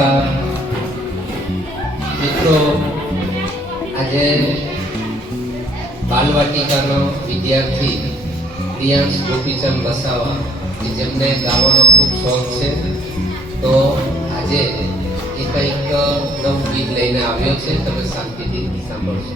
નમસ્કાર મિત્રો, આજે બાલવાટિકાનો વિદ્યાર્થી પ્રિયાંશ ગોપીચંદ વસાવા કે જેમને ગાવાનો ખૂબ શોખ છે, તો આજે એ કંઈક નવું ગીત લઈને આવ્યો છે. તમે શાંતિથી સાંભળશો.